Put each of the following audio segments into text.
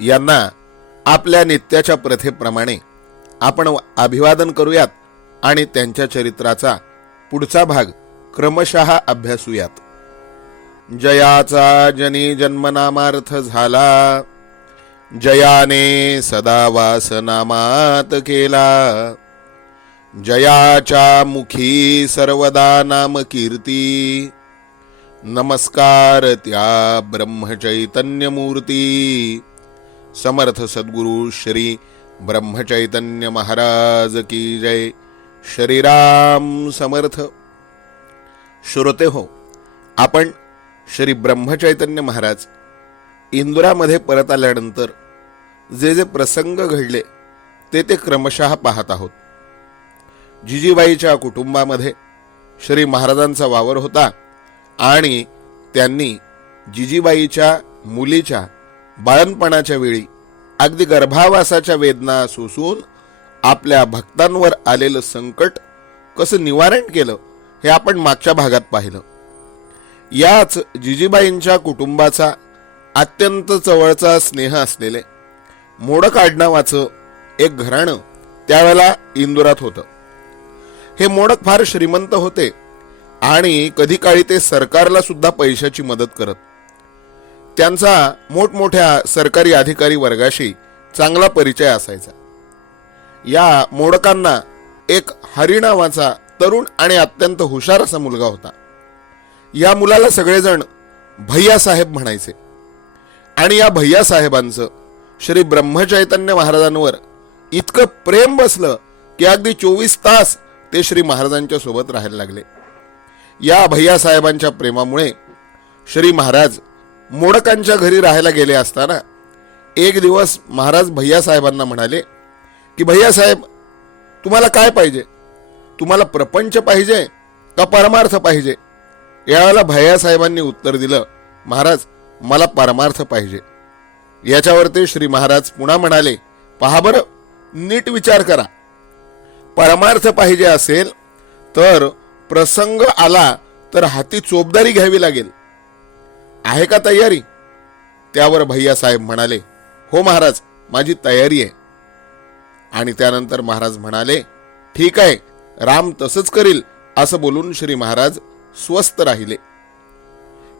यांना आपल्या नित्याच्या प्रथेप्रमाणे आपण अभिवादन करूयात आणि त्यांच्या चरित्राचा पुढचा भाग क्रमशः अभ्यासूयात. जयाचा जनी जन्मनामार्थ झाला जयाने सदा वासनामात केला. जयाच्या मुखी सर्वदा नाम कीर्ती नमस्कार त्या ब्रह्मचैतन्यमूर्ती. समर्थ सद्गुरु श्री ब्रह्मचैतन्य महाराज की जय। श्रीराम समर्थ। श्रोते हो आपण श्री ब्रह्मचैतन्य महाराज इंदुरामध्ये परत आल्यानंतर जे जे प्रसंग घडले ते ते क्रमशः पाहत आहोत. जिजीबाईच्या कुटुंबामध्ये श्री महाराजांचा वावर होता आणि त्यांनी जिजीबाईच्या मुलीच्या बाळणपणाच्या वेळी अगदी गर्भावासाच्या वेदना सोसून आपल्या भक्तांवर आलेलं संकट कसं निवारण केलं हे आपण मागच्या भागात पाहिलं. याच जिजीबाईंच्या कुटुंबाचा अत्यंत जवळचा स्नेह असलेले मोडक आडनावाचं एक घराणं त्यावेळेला इंदुरात होतं. हे मोडक फार श्रीमंत होते आणि कधी काळी ते सरकारला सुद्धा पैशाची मदत करत. त्यांचा मोठमोठ्या सरकारी अधिकारी वर्गाशी चांगला परिचय असायचा. या मोडकांना एक हरिणावाचा तरुण आणि अत्यंत हुशार असा मुलगा होता. या मुलाला सगळेजण भैया साहेब म्हणायचे. आणि या भैया साहेबांचं श्री ब्रह्मचैतन्य महाराजांवर इतकं प्रेम बसलं की अगदी चोवीस तास ते श्री महाराजांच्या सोबत राहायला लागले. या भैया साहेबांच्या प्रेमामुळे श्री महाराज मोडकांच्या घरी राहायला गेले असताना एक दिवस महाराज भैयासाहेबांना म्हणाले की भैया साहेब तुम्हाला काय पाहिजे? तुम्हाला प्रपंच पाहिजे का परमार्थ पाहिजे? यावेळेला भैयासाहेबांनी उत्तर दिलं महाराज मला परमार्थ पाहिजे. याच्यावरती श्री महाराज पुन्हा म्हणाले पहा बरं नीट विचार करा. परमार्थ पाहिजे असेल तर प्रसंग आला तर हाती चोपदारी घ्यावी लागेल. आहे का तयारी? त्यावर भैया साहेब म्हणाले हो महाराज माझी तयारी आहे. आणि त्यानंतर महाराज म्हणाले ठीक आहे राम तसंच करील असं बोलून श्री महाराज स्वस्थ राहिले.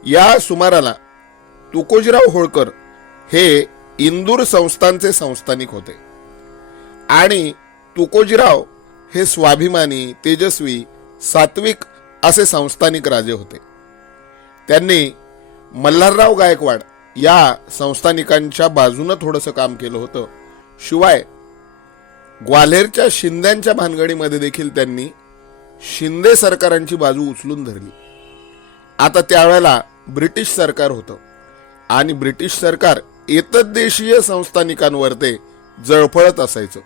या सुमाराला तुकोजीराव होळकर हे इंदूर संस्थांचे संस्थानिक होते. आणि तुकोजीराव हे स्वाभिमानी तेजस्वी सात्विक असे संस्थानिक राजे होते. त्यांनी मल्हारराव गायकवाड या संस्थानिकांच्या बाजूनं थोडंसं काम केलं होतं. शिवाय ग्वाल्हेरच्या शिंद्यांच्या भानगडीमध्ये देखील त्यांनी शिंदे सरकारांची बाजू उचलून धरली. आता त्यावेळेला ब्रिटिश सरकार होतं आणि ब्रिटिश सरकार एतद्देशीय संस्थानिकांवर ते जळफळत असायचं.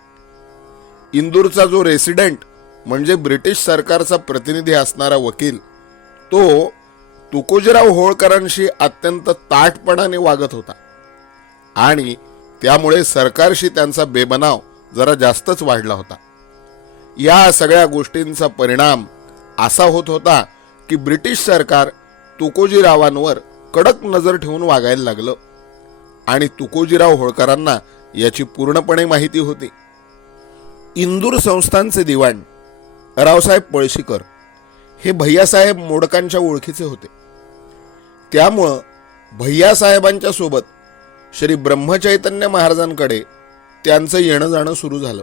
इंदूरचा जो रेसिडेंट म्हणजे ब्रिटिश सरकारचा प्रतिनिधी असणारा वकील तो तुकोजीराव होळकरांशी अत्यंत ताटपणाने वागत होता. आणि त्यामुळे सरकारशी त्यांचा बेबनाव जरा जास्तच वाढला होता. या सगळ्या गोष्टींचा परिणाम असा होत होता की ब्रिटिश सरकार तुकोजीरावांवर कडक नजर ठेवून वागायला लागलं आणि तुकोजीराव होळकरांना याची पूर्णपणे माहिती होती. इंदूर संस्थांचे दिवाण रावसाहेब पळशीकर हे भैयासाहेब मोडकांच्या ओळखीचे होते. त्यामुळं भैयासाहेबांच्या सोबत श्री ब्रह्मचैतन्य महाराजांकडे त्यांचं येणं जाणं सुरू झालं.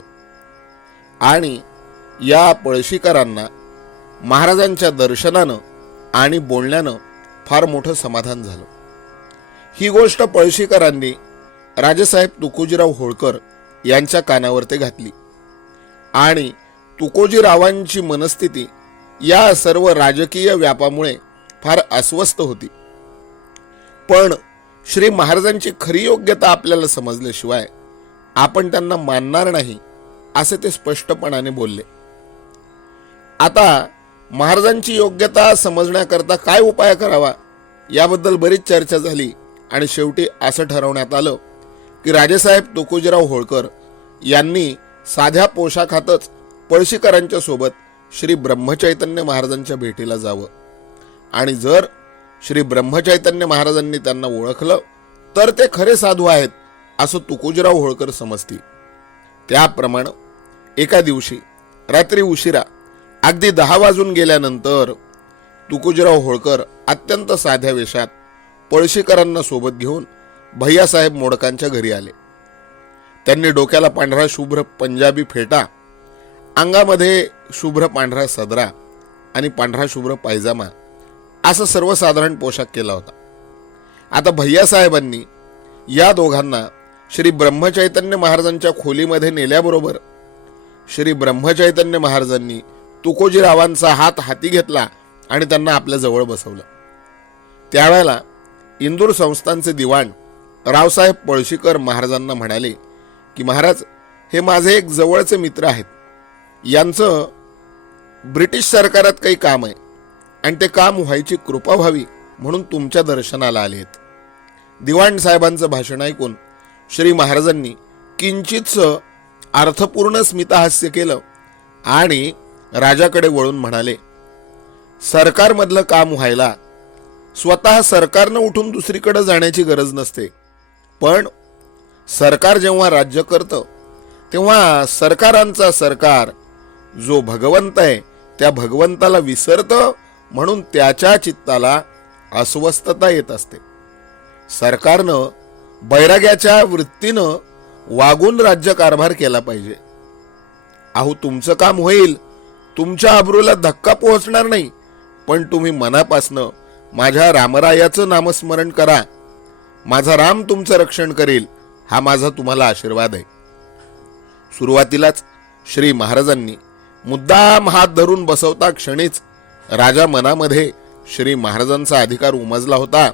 आणि या पळशीकरांना महाराजांच्या दर्शनानं आणि बोलण्यानं फार मोठं समाधान झालं. ही गोष्ट पळशीकरांनी राजेसाहेब तुकोजीराव होळकर यांच्या कानावर ते घातली. आणि तुकोजीरावांची मनस्थिती या सर्व राजकीय व्यापामुळे फार अस्वस्थ होती. पण श्री महाराजांची खरी योग्यता आपल्याला समजल्याशिवाय आपण त्यांना मानणार नाही असे ते स्पष्टपणाने बोलले. आता महाराजांची योग्यता समजण्याकरता काय उपाय करावा याबद्दल बरीच चर्चा झाली आणि शेवटी असं ठरवण्यात आलं की राजेसाहेब तुकोजीराव होळकर यांनी साध्या पोशाखातच पळशीकरांच्या सोबत श्री ब्रह्मचैतन्य महाराजांच्या भेटीला जावं. आणि जर श्री ब्रह्मचैतन्य महाराजांनी त्यांना ओळखलं तर ते खरे साधू आहेत असं तुकोजीराव होळकर समजतील. त्याप्रमाणे एका दिवशी रात्री उशिरा अगदी दहा वाजून गेल्यानंतर तुकोजीराव होळकर अत्यंत साध्या वेशात पळशीकरांना सोबत घेऊन भैयासाहेब मोडकांच्या घरी आले. त्यांनी डोक्याला पांढरा शुभ्र पंजाबी फेटा अंगामध्ये शुभ्र पांढरा सदरा आणि पांढरा शुभ्र पायजामा असं सर्वसाधारण पोशाख केला होता. आता भैयासाहेबांनी या दोघांना श्री ब्रह्मचैतन्य महाराजांच्या खोलीमध्ये नेल्याबरोबर श्री ब्रह्मचैतन्य महाराजांनी तुकोजीरावांचा हात हाती घेतला आणि त्यांना आपल्या जवळ बसवलं. त्यावेळेला इंदूर संस्थांचे दिवाण रावसाहेब पळशीकर महाराजांना म्हणाले की महाराज हे माझे एक जवळचे मित्र आहेत. यांचं ब्रिटिश सरकारात काही काम आहे. आणि ते काम व्हायची कृपा व्हावी म्हणून तुमच्या दर्शनाला आले आहेत दिवाण साहेबांचं भाषण ऐकून श्री महाराजांनी किंचितच अर्थपूर्ण स्मितहास्य केलं आणि राजाकडे वळून म्हणाले सरकारमधलं काम व्हायला स्वतः सरकारनं उठून दुसरीकडे जाण्याची गरज नसते. पण सरकार जेव्हा राज्य करतं तेव्हा सरकारांचा सरकार जो भगवंत आहे त्या भगवंताला विसरतं म्हणून त्याच्या चित्ताला अस्वस्थता येत असते. सरकारनं बैराग्याच्या वृत्तीनं वागून राज्यकारभार केला पाहिजे. अहो तुमचं काम होईल. तुमच्या अब्रूला धक्का पोहोचणार नाही. पण तुम्ही मनापासनं माझ्या रामरायाचं नामस्मरण करा. माझा राम तुमचं रक्षण करेल. हा माझा तुम्हाला आशीर्वाद आहे. सुरुवातीलाच श्री महाराजांनी मुद्दाम हात धरून बसवता क्षणीच राजा मनामध्ये श्री महाराजांचा अधिकार उमजला होता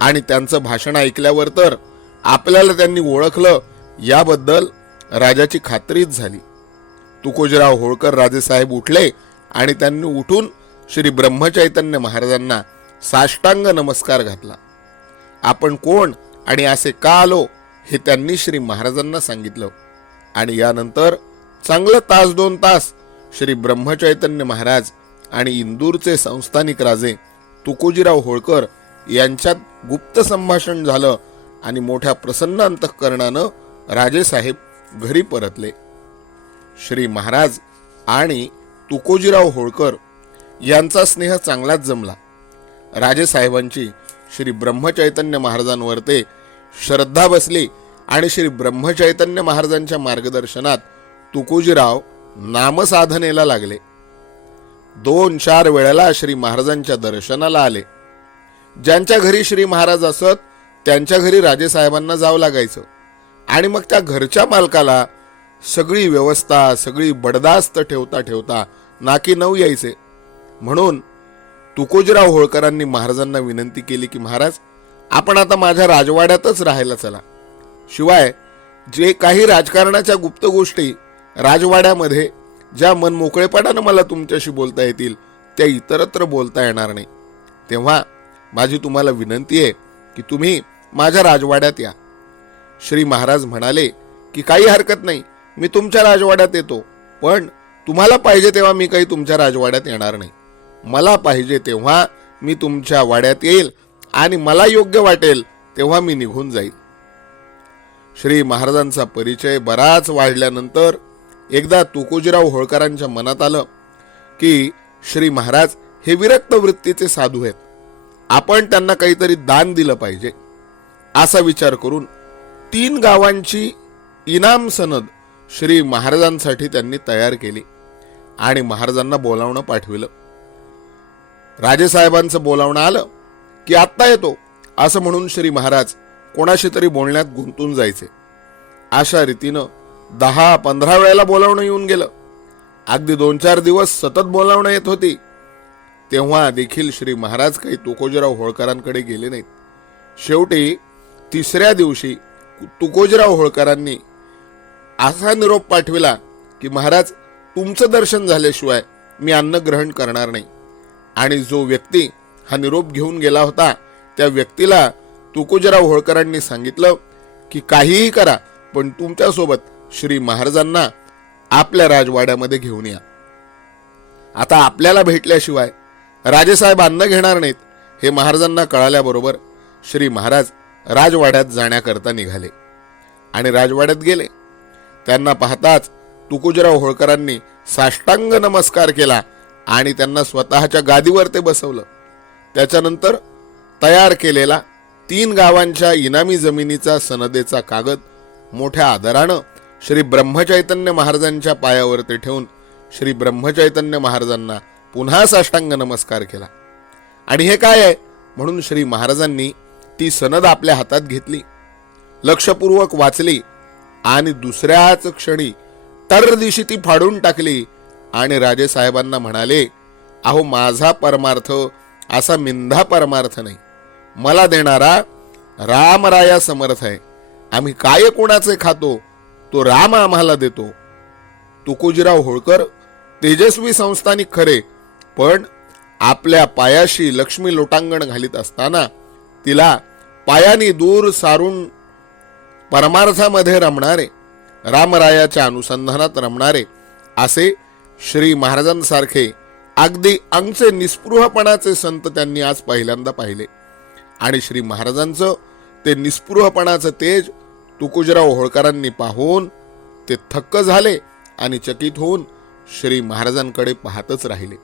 आणि त्यांचं भाषण ऐकल्यावर तर आपल्याला त्यांनी ओळखलं याबद्दल राजाची खात्रीच झाली. तुकोजीराव होळकर राजेसाहेब उठले आणि त्यांनी उठून श्री ब्रह्मचैतन्य महाराजांना साष्टांग नमस्कार घातला. आपण कोण आणि असे का आलो हे त्यांनी श्री महाराजांना सांगितलं आणि यानंतर चांगलं तास दोन तास श्री ब्रह्मचैतन्य महाराज आणि इंदूरचे संस्थानिक राजे तुकोजीराव होळकर यांच्यात गुप्त संभाषण झालं आणि मोठ्या प्रसन्न अंतःकरणानं राजेसाहेब घरी परतले. श्री महाराज आणि तुकोजीराव होळकर यांचा स्नेह चांगलाच जमला. राजेसाहेबांची श्री ब्रह्मचैतन्य महाराजांवर ते श्रद्धा बसली आणि श्री ब्रह्मचैतन्य महाराजांच्या मार्गदर्शनात तुकोजीराव नामसाधनेला लागले. दोन चार वेळेला श्री महाराजांच्या दर्शनाला आले. ज्यांच्या घरी श्री महाराज असत त्यांच्या घरी राजेसाहेबांना जावं लागायचं. आणि मग त्या घरच्या मालकाला सगळी व्यवस्था सगळी बडदास्त ठेवता ठेवता नाकी नऊ यायचे. म्हणून तुकोजीराव होळकरांनी महाराजांना विनंती केली की महाराज आपण आता माझ्या राजवाड्यातच राहायला चला. शिवाय जे काही राजकारणाच्या गुप्त गोष्टी राजवाड्यामध्ये ज्या मनमोकळेपणानं मला तुमच्याशी बोलता येतील त्या इतरत्र बोलता येणार नाही. तेव्हा माझी तुम्हाला विनंती आहे की तुम्ही माझ्या राजवाड्यात या. श्री महाराज म्हणाले की काही हरकत नाही मी तुमच्या राजवाड्यात येतो. पण तुम्हाला पाहिजे तेव्हा मी काही तुमच्या राजवाड्यात येणार नाही. मला पाहिजे तेव्हा मी तुमच्या वाड्यात येईल आणि मला योग्य वाटेल तेव्हा मी निघून जाईल. श्री महाराजांचा परिचय बराच वाढल्यानंतर एकदा तुकोजीराव होळकरांच्या मनात आलं की श्री महाराज हे विरक्त वृत्तीचे साधू आहेत. आपण त्यांना काहीतरी दान दिलं पाहिजे. असा विचार करून तीन गावांची इनाम सनद श्री महाराजांसाठी त्यांनी तयार केली आणि महाराजांना बोलावणं पाठविलं. राजेसाहेबांचं बोलावणं आलं की आत्ता येतो असं म्हणून श्री महाराज कोणाशी तरी बोलण्यात गुंतून जायचे. अशा रीतीनं दहा पंधरा वेळेला बोलावणं येऊन गेलं. अगदी दोन चार दिवस सतत बोलावणं येत होती. तेव्हा देखील श्री महाराज काही तुकोजीराव होळकरांकडे गेले नाहीत. शेवटी तिसऱ्या दिवशी तुकोजीराव होळकरांनी असा निरोप पाठविला की महाराज तुमचं दर्शन झाल्याशिवाय मी अन्न ग्रहण करणार नाही. आणि जो व्यक्ती हा निरोप घेऊन गेला होता त्या व्यक्तीला तुकोजीराव होळकरांनी सांगितलं की काहीही करा पण तुमच्यासोबत श्री महाराजांना आपल्या राजवाड्यामध्ये घेऊन या. आता आपल्याला भेटल्याशिवाय राजेसाहेब अन्न घेणार नाहीत हे महाराजांना कळाल्याबरोबर श्री महाराज राजवाड्यात जाण्याकरता निघाले. आणि राजवाड्यात गेले. त्यांना पाहताच तुकुजराव होळकरांनी साष्टांग नमस्कार केला आणि त्यांना स्वतःच्या गादीवर ते बसवलं. त्याच्यानंतर तयार केलेला तीन गावांच्या इनामी जमिनीचा सनदेचा कागद मोठ्या आदरानं श्री ब्रह्मचैतन्य महाराजांच्या पायावर ते ठेवून श्री ब्रह्मचैतन्य महाराजांना पुन्हा साष्टांग नमस्कार केला. आणि हे काय आहे? म्हणून श्री महाराजांनी ती सनद आपल्या हातात घेतली. लक्षपूर्वक वाचली आणि दुसऱ्याच क्षणी तर दिशी ती फाडून टाकली आणि राजेसाहेबांना म्हणाले अहो माझा परमार्थ असा मिंधा परमार्थ नाही. मला देणारा रामराया समर्थ आहे. आम्ही काय कोणाचे खातो? तो राम आम्हाला देतो. तुकोजीराव होळकर तेजस्वी संस्थानिक खरे पण आपल्या पायाशी लक्ष्मी लोटांगण घालीत असताना तिला पायानी दूर सारून परमार्थामध्ये रमणारे रामरायाच्या अनुसंधानात रमणारे असे श्री महाराजांसारखे अगदी अंगचे निस्पृहपणाचे संत त्यांनी आज पहिल्यांदा पाहिले. आणि श्री महाराजांचं ते निस्पृहपणाचं तेज तुकोजीराव होळकरांनी पाहून ते थक्क झाले आणि चकित होऊन श्री महाराजांकडे पाहतच राहिले.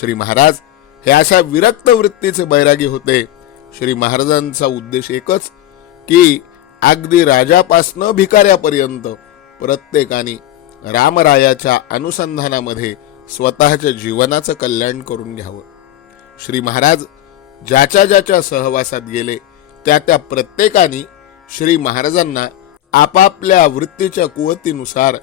श्री महाराज हे अशा विरक्त वृत्तीचे बैरागी होते. श्री महाराजांचा उद्देश एकच की अगदी राजापासनं भिकाऱ्यापर्यंत प्रत्येकाने रामरायाच्या अनुसंधानामध्ये स्वतःच्या जीवनाचं कल्याण करून घ्यावं. श्री महाराज ज्याच्या ज्याच्या सहवासात गेले त्या त्या प्रत्येकाने श्री महाराजांना आपापल्या वृत्तीच्या कुवतीनुसार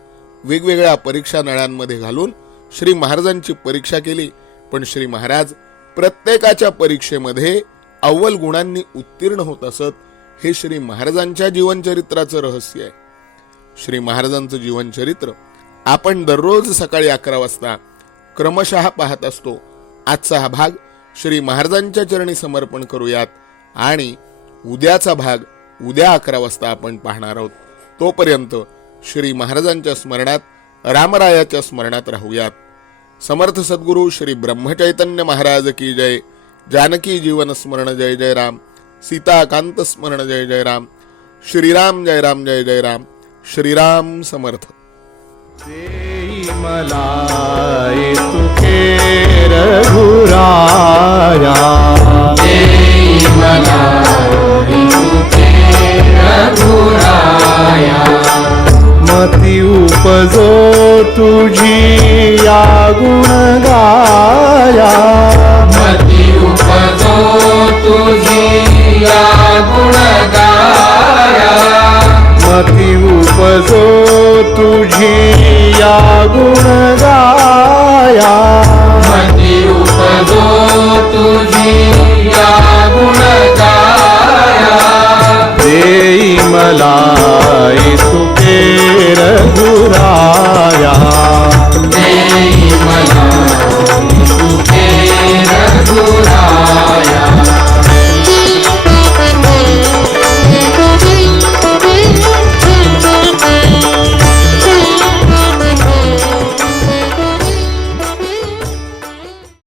वेगवेगळ्या परीक्षा नळ्यांमध्ये घालून श्री महाराजांची परीक्षा केली. पण श्री महाराज प्रत्येकाच्या परीक्षेमध्ये अव्वल गुणांनी उत्तीर्ण होत असत हे श्री महाराजांच्या जीवनचरित्राचं रहस्य आहे. श्री महाराजांचं जीवनचरित्र आपण दररोज सकाळी अकरा वाजता क्रमशः पाहत असतो. आजचा हा भाग श्री महाराजांच्या चरणी समर्पण करूयात आणि उद्याचा भाग उद्या अकरा वाजता आपण पाहणार आहोत. तोपर्यंत श्री महाराजांच्या स्मरणात रामरायाच्या स्मरणात राहूयात. समर्थ सद्गुरु श्री ब्रह्मचैतन्य महाराज की जय. जानकी जीवन स्मरण जय जय राम. सीताकांत स्मरण जय जय राम. श्रीराम जय राम जय जय राम. श्रीराम समर्थ. देई मती उपजो तुझी या गुण गाया मती उपजो तुझी या गुणगाया। मती उपजो तुझी या गुण